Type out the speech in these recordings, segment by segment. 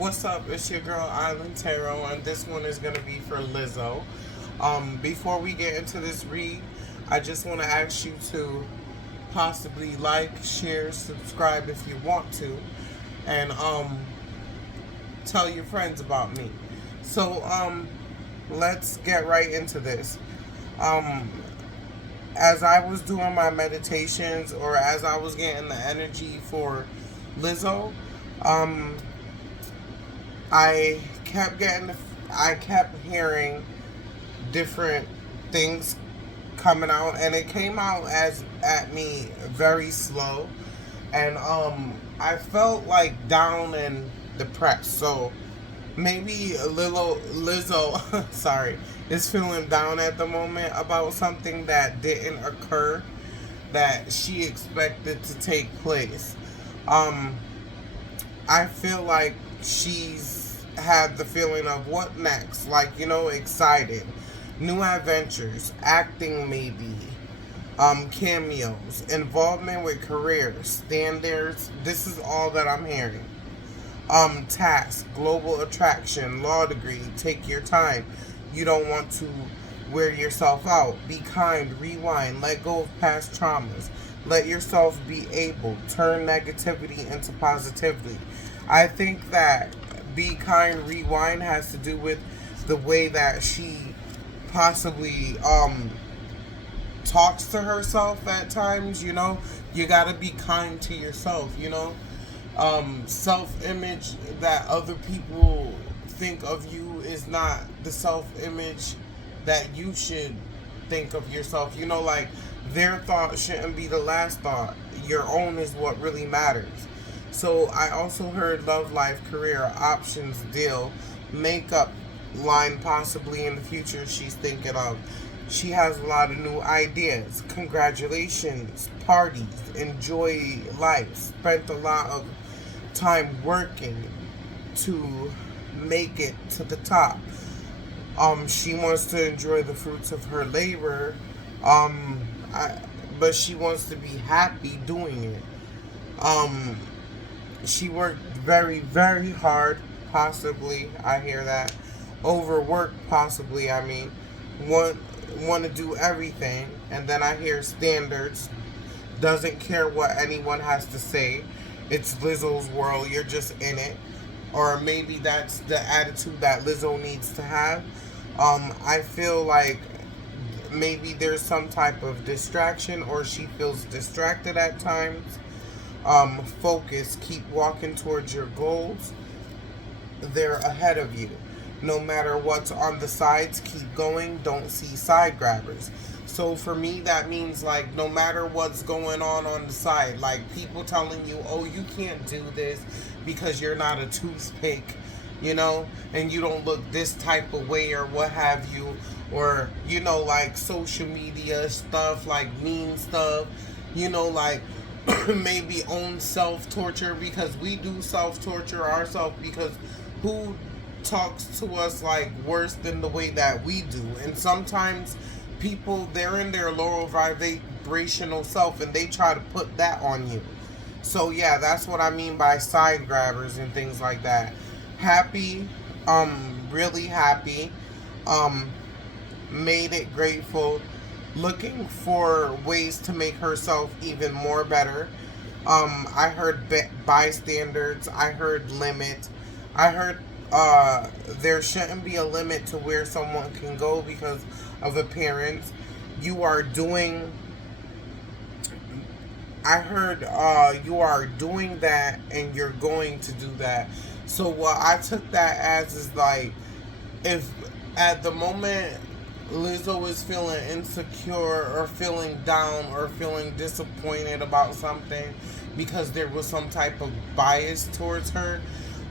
What's up? It's your girl Island Tarot, and this one is gonna be for Lizzo. Before we get into this read, I just want to ask you to possibly like, share, subscribe if you want to, and tell your friends about me. So let's get right into this. Um, as I was doing my meditations, or as I was getting the energy for Lizzo, um, I kept getting, I kept hearing different things coming out, and it came out as at me very slow, and I felt like down and depressed. So maybe a little Lizzo, sorry, is feeling down at the moment about something that didn't occur that she expected to take place. Um, I feel like she's had the feeling of what next, like, excited, new adventures, acting maybe, cameos, involvement with careers, standards. This is all that I'm hearing. Task, global attraction, law degree, take your time. You don't want to wear yourself out. Be kind, rewind, let go of past traumas. Let yourself be able, turn negativity into positivity. I think that be kind, rewind has to do with the way that she possibly talks to herself at times. You gotta be kind to yourself. Self-image that other people think of you is not the self-image that you should think of yourself. Like, their thought shouldn't be the last thought. Your own is what really matters. So I also heard love, life, career, options, deal, makeup line possibly in the future she's thinking of. She has a lot of new ideas. Congratulations, parties, enjoy life. Spent a lot of time working to make it to the top. She wants to enjoy the fruits of her labor. Um, I, but she wants to be happy doing it. Um, she worked very, very hard. Possibly, I hear that. Overworked, possibly. I mean, want want to do everything, and then I hear standards. Doesn't care what anyone has to say. It's Lizzo's world. You're just in it, or maybe that's the attitude that Lizzo needs to have. I feel like maybe there's some type of distraction, or she feels distracted at times. Focus, keep walking towards your goals. They're ahead of you. No matter what's on the sides, keep going. Don't see side grabbers. So for me, that means, like, no matter what's going on the side, like people telling you, oh, you can't do this because you're not a toothpick, and you don't look this type of way, or what have you, or, like social media stuff, like mean stuff, like maybe own self torture, because we do self torture ourselves, because who talks to us like worse than the way that we do? And sometimes people, they're in their lower vibrational self, and they try to put that on you. So yeah, that's what I mean by side grabbers and things like that. Happy, really happy, um made it, grateful, looking for ways to make herself even more better. I heard bystanders. I heard limit. I heard there shouldn't be a limit to where someone can go because of appearance. You are doing. I heard you are doing that, and you're going to do that. So what I took that as is like, if at the moment Lizzo is feeling insecure, or feeling down, or feeling disappointed about something because there was some type of bias towards her,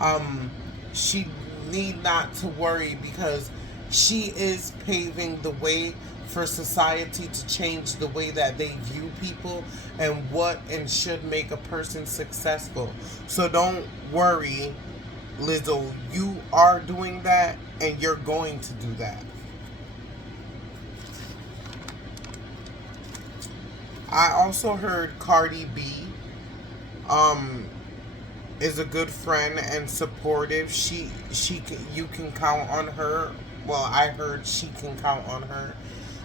um, she need not to worry, because she is paving the way for society to change the way that they view people, and what and should make a person successful. So don't worry, Lizzo. You are doing that, and you're going to do that. I also heard Cardi B. Um, is a good friend and supportive. You can count on her. Well, I heard she can count on her.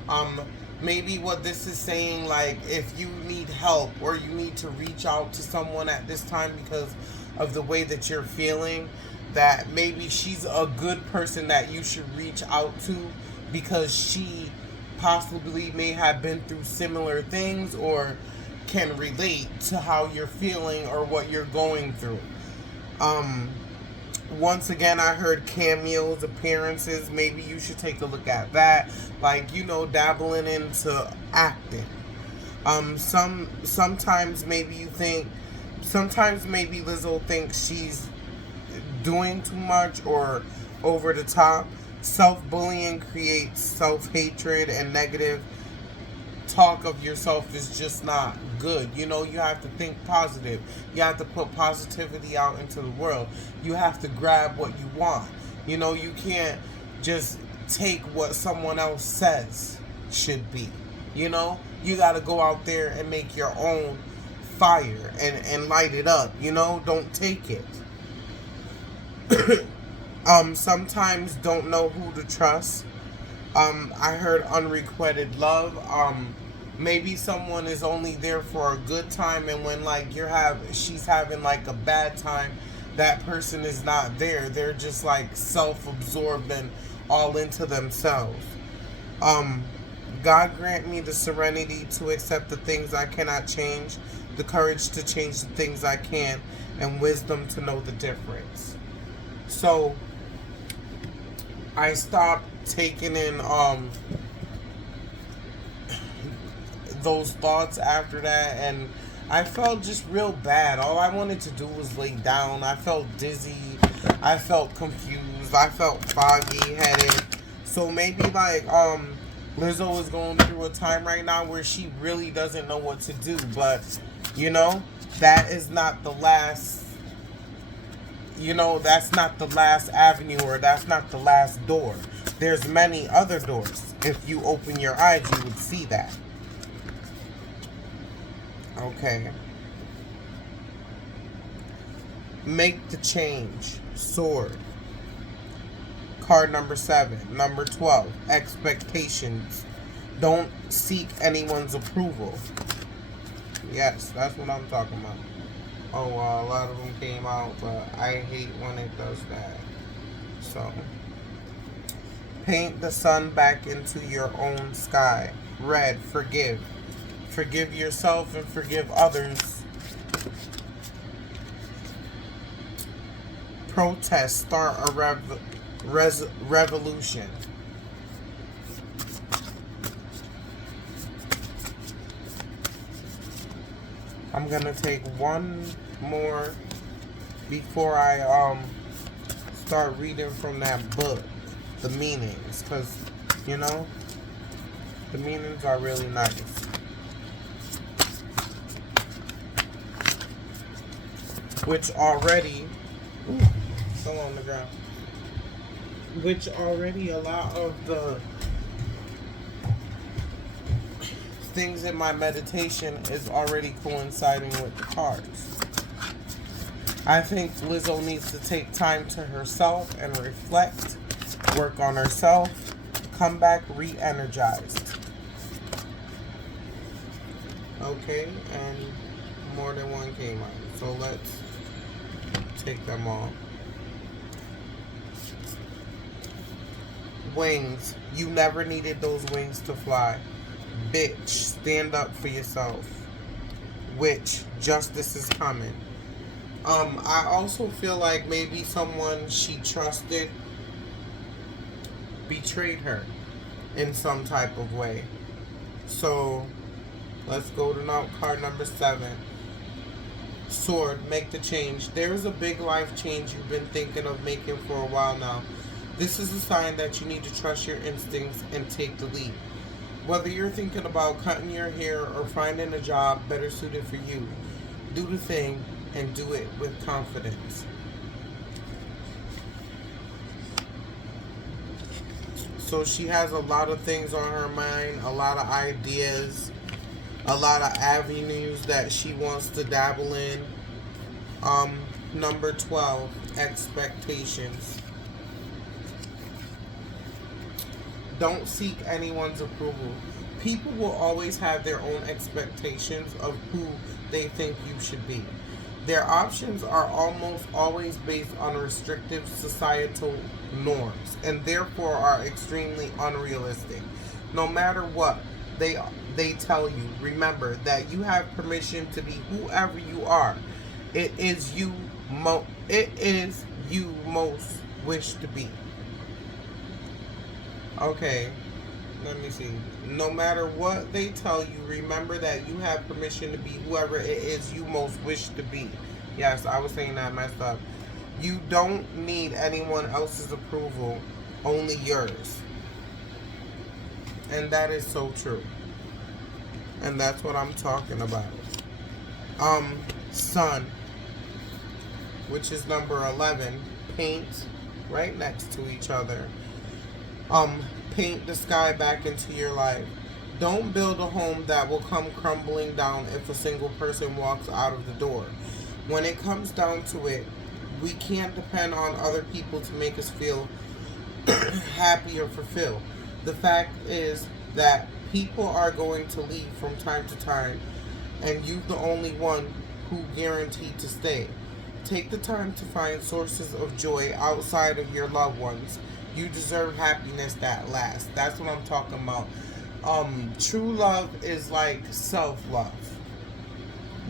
Um, Maybe what this is saying, like if you need help or you need to reach out to someone at this time because of the way that you're feeling, that maybe she's a good person that you should reach out to because she possibly may have been through similar things or can relate to how you're feeling or what you're going through. Um, Once again, I heard cameos, appearances. Maybe you should take a look at that. Like, dabbling into acting. Sometimes maybe you think, sometimes maybe Lizzo thinks she's doing too much or over the top. Self bullying creates self hatred and negative talk of yourself is just not good. You have to think positive. You have to put positivity out into the world. You have to grab what you want. You can't just take what someone else says should be. You got to go out there and make your own fire and light it up. Don't take it. Sometimes don't know who to trust. I heard unrequited love. Maybe someone is only there for a good time, and when like she's having like a bad time, that person is not there. They're just like self-absorbed and all into themselves. Um, God grant me the serenity to accept the things I cannot change, the courage to change the things I can, and wisdom to know the difference. So I stopped taking in those thoughts after that, and I felt just real bad. All I wanted to do was lay down. I felt dizzy. I felt confused. I felt foggy headed. So maybe like Lizzo is going through a time right now where she really doesn't know what to do, but that is not the last. That's not the last avenue, or that's not the last door. There's many other doors. If you open your eyes, you would see that. Okay. Make the change. Sword. Card number 7. Number 12. Expectations. Don't seek anyone's approval. Yes, that's what I'm talking about. Oh, a lot of them came out, but I hate when it does that. So, paint the sun back into your own sky. Red, forgive. Forgive yourself and forgive others. Protest, start a revolution. I'm gonna take one more before I start reading from that book, the meanings, because the meanings are really nice. Which already, fell on the ground. Which already a lot of the things in my meditation is already coinciding with the cards. I think Lizzo needs to take time to herself and reflect, work on herself, come back re-energized. Okay, and more than one came out. So let's take them all. Wings. You never needed those wings to fly. Bitch, stand up for yourself. Witch, justice is coming. I also feel like maybe someone she trusted betrayed her in some type of way. So, let's go to card number 7. Sword, make the change. There is a big life change you've been thinking of making for a while now. This is a sign that you need to trust your instincts and take the lead. Whether you're thinking about cutting your hair or finding a job better suited for you, do the thing and do it with confidence. So she has a lot of things on her mind, a lot of ideas, a lot of avenues that she wants to dabble in. Number 12, expectations. Don't seek anyone's approval. People will always have their own expectations of who they think you should be. Their options are almost always based on restrictive societal norms and therefore are extremely unrealistic. No matter what they tell you, remember that you have permission to be whoever you are. It is you most wish to be. Okay, let me see. No matter what they tell you, remember that you have permission to be whoever it is you most wish to be. Yes, I was saying that messed up. You don't need anyone else's approval, only yours. And that is so true. And that's what I'm talking about. Sun, which is number 11, paint right next to each other. Paint the sky back into your life. Don't build a home that will come crumbling down if a single person walks out of the door. When it comes down to it, we can't depend on other people to make us feel happy or fulfilled. The fact is that people are going to leave from time to time, and you're the only one who guaranteed to stay. Take the time to find sources of joy outside of your loved ones. You deserve happiness that lasts. That's what I'm talking about. True love is like self-love.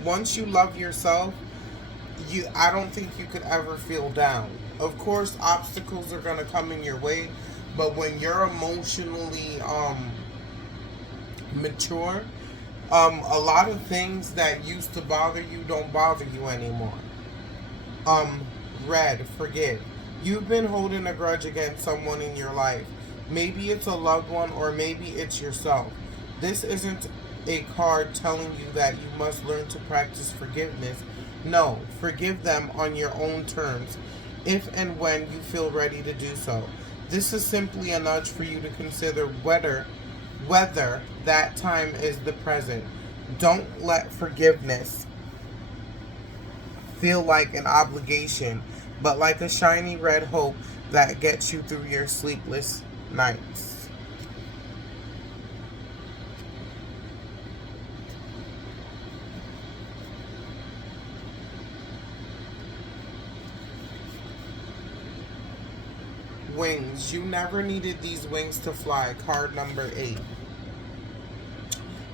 Once you love yourself, I don't think you could ever feel down. Of course, obstacles are gonna come in your way, but when you're emotionally mature, a lot of things that used to bother you don't bother you anymore. Red, forgive. You've been holding a grudge against someone in your life. Maybe it's a loved one or maybe it's yourself. This isn't a card telling you that you must learn to practice forgiveness. No, forgive them on your own terms, if and when you feel ready to do so. This is simply a nudge for you to consider whether that time is the present. Don't let forgiveness feel like an obligation, but like a shiny red hope that gets you through your sleepless nights. Wings. You never needed these wings to fly. Card number 8.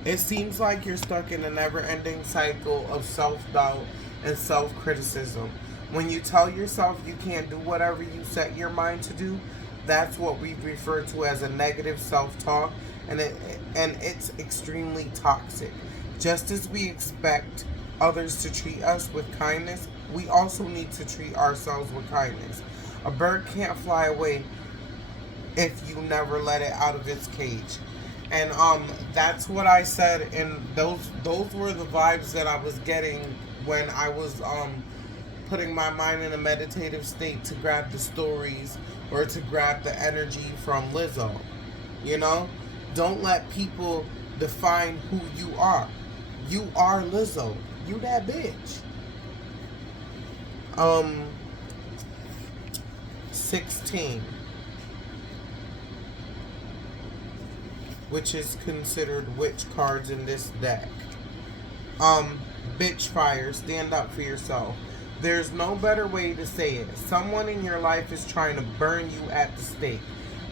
It seems like you're stuck in a never-ending cycle of self-doubt and self-criticism. When you tell yourself you can't do whatever you set your mind to do, that's what we refer to as a negative self-talk, and it's extremely toxic. Just as we expect others to treat us with kindness, we also need to treat ourselves with kindness. A bird can't fly away if you never let it out of its cage. And that's what I said, and those were the vibes that I was getting when I was putting my mind in a meditative state to grab the stories or to grab the energy from Lizzo. You know? Don't let people define who you are. You are Lizzo. You that bitch. 16, which is considered witch cards in this deck. Bitch fire, stand up for yourself. There's no better way to say it. Someone in your life is trying to burn you at the stake.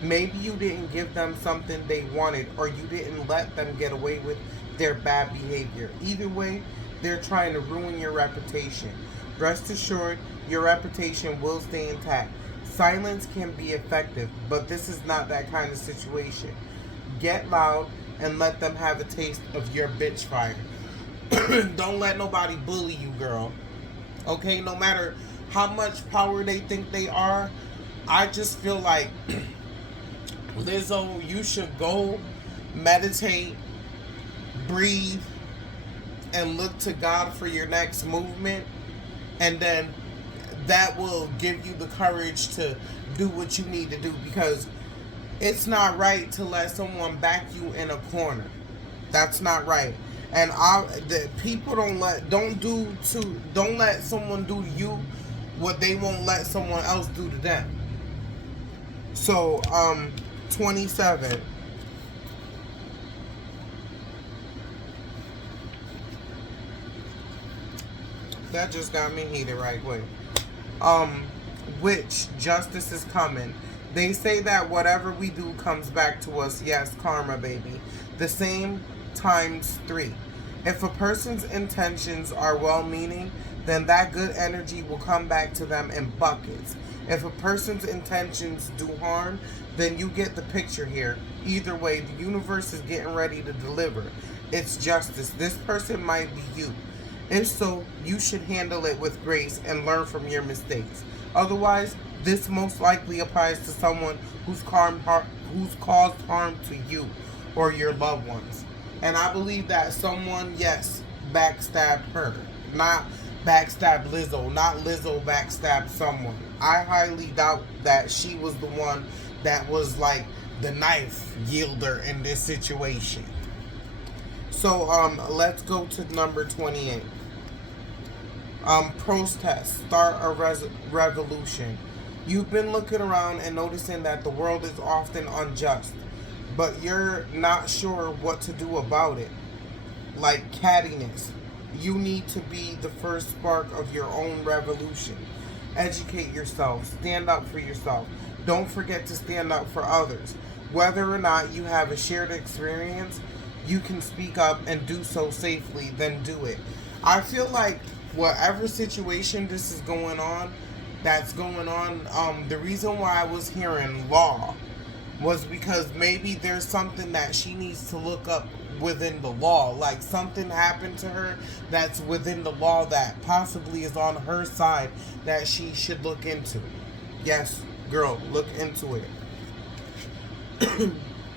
Maybe you didn't give them something they wanted, or you didn't let them get away with their bad behavior. Either way, they're trying to ruin your reputation. Rest assured, your reputation will stay intact. Silence can be effective, but this is not that kind of situation. Get loud and let them have a taste of your bitch fire. Don't let nobody bully you, girl. Okay, no matter how much power they think they are, I just feel like, Lizzo, you should go meditate, breathe, and look to God for your next movement, and then that will give you the courage to do what you need to do, because it's not right to let someone back you in a corner. That's not right. And the people don't let someone do to you what they won't let someone else do to them. So, 27. That just got me heated right quick. Which justice is coming. They say that whatever we do comes back to us. Yes, karma, baby. The same times three. If a person's intentions are well meaning, then that good energy will come back to them in buckets. If a person's intentions do harm, then you get the picture here. Either way, the universe is getting ready to deliver. It's justice. This person might be you. If so, you should handle it with grace and learn from your mistakes. Otherwise, this most likely applies to someone who's caused harm to you or your loved ones. And I believe that someone, yes, backstabbed her. Not backstabbed Lizzo. Not Lizzo backstabbed someone. I highly doubt that she was the one that was like the knife yielder in this situation. So let's go to number 28. Protest, start a revolution. You've been looking around and noticing that the world is often unjust, but you're not sure what to do about it. Like cattiness, you need to be the first spark of your own revolution. Educate yourself, stand up for yourself. Don't forget to stand up for others. Whether or not you have a shared experience, you can speak up and do so safely, then do it. I feel like whatever situation this is going on, the reason why I was hearing law was because maybe there's something that she needs to look up within the law. Like something happened to her that's within the law that possibly is on her side that she should look into. Yes, girl, look into it.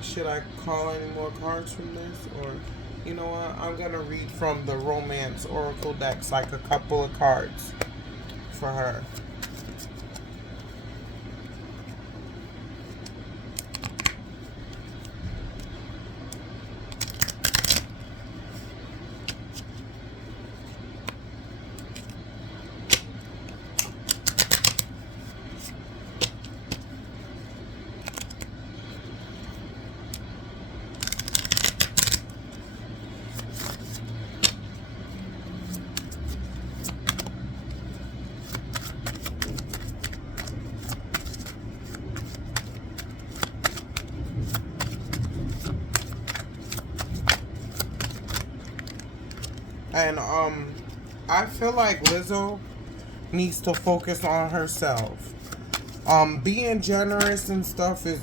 Should I call any more cards from this? Or, you know what? I'm going to read from the Romance Oracle decks, like a couple of cards for her. And I feel like Lizzo needs to focus on herself. Being generous and stuff is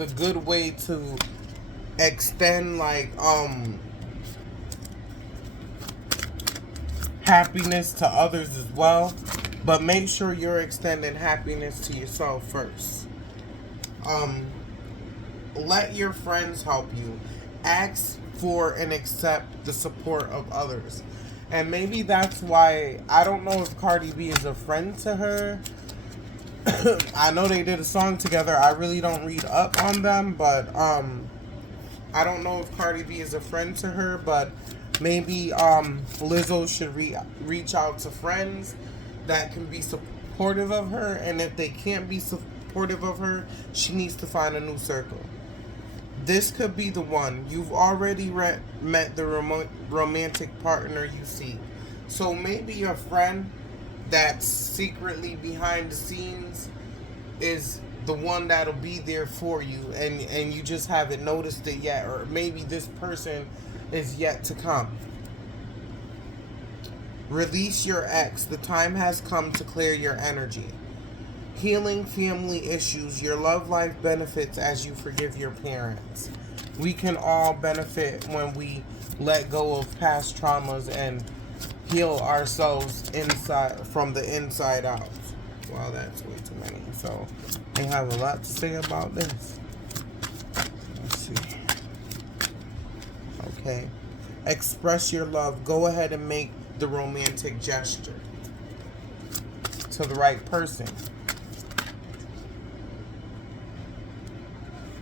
a good way to extend like happiness to others as well. But make sure you're extending happiness to yourself first. Let your friends help you. Ask for and accept the support of others. And maybe that's why, I don't know if Cardi B is a friend to her. I know they did a song together. I really don't read up on them, but I don't know if Cardi B is a friend to her, but maybe Lizzo should reach out to friends that can be supportive of her, and if they can't be supportive of her, she needs to find a new circle. This could be the one. You've already met the romantic partner you seek. So maybe your friend that's secretly behind the scenes is the one that'll be there for you, and you just haven't noticed it yet. Or maybe this person is yet to come. Release your ex. The time has come to clear your energy. Healing family issues. Your love life benefits as you forgive your parents. We can all benefit when we let go of past traumas and heal ourselves inside from the inside out. Wow, that's way too many. So they have a lot to say about this. Let's see. Okay. Express your love. Go ahead and make the romantic gesture to the right person.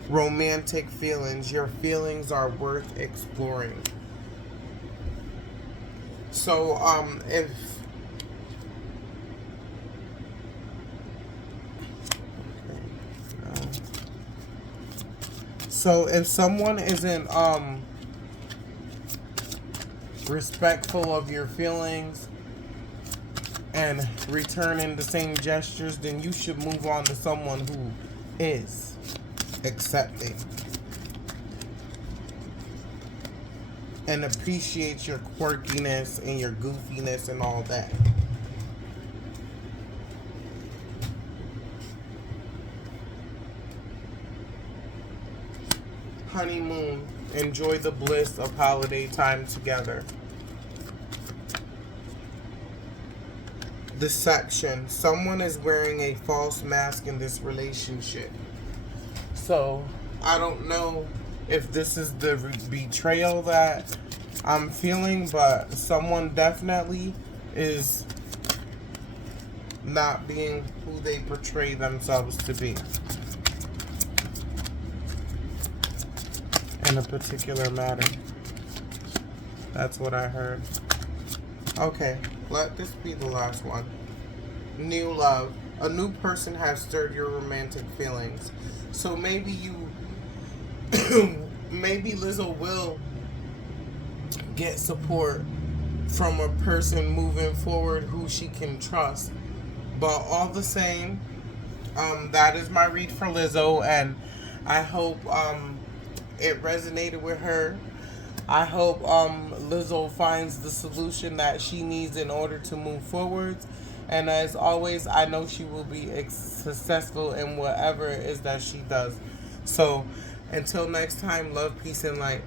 Romantic feelings. Your feelings are worth exploring. So, if So if someone isn't respectful of your feelings and returning the same gestures, then you should move on to someone who is accepting and appreciates your quirkiness and your goofiness and all that. Honeymoon. Enjoy the bliss of holiday time together. Deception. Someone is wearing a false mask in this relationship. So, I don't know if this is the betrayal that I'm feeling, but someone definitely is not being who they portray themselves to be in a particular matter. That's what I heard. Okay, let this be the last one. New love. A new person has stirred your romantic feelings. So maybe maybe Lizzo will get support from a person moving forward who she can trust. But all the same, that is my read for Lizzo, and I hope it resonated with her. I hope Lizzo finds the solution that she needs in order to move forward. And as always, I know she will be successful in whatever it is that she does. So, until next time, love, peace, and light.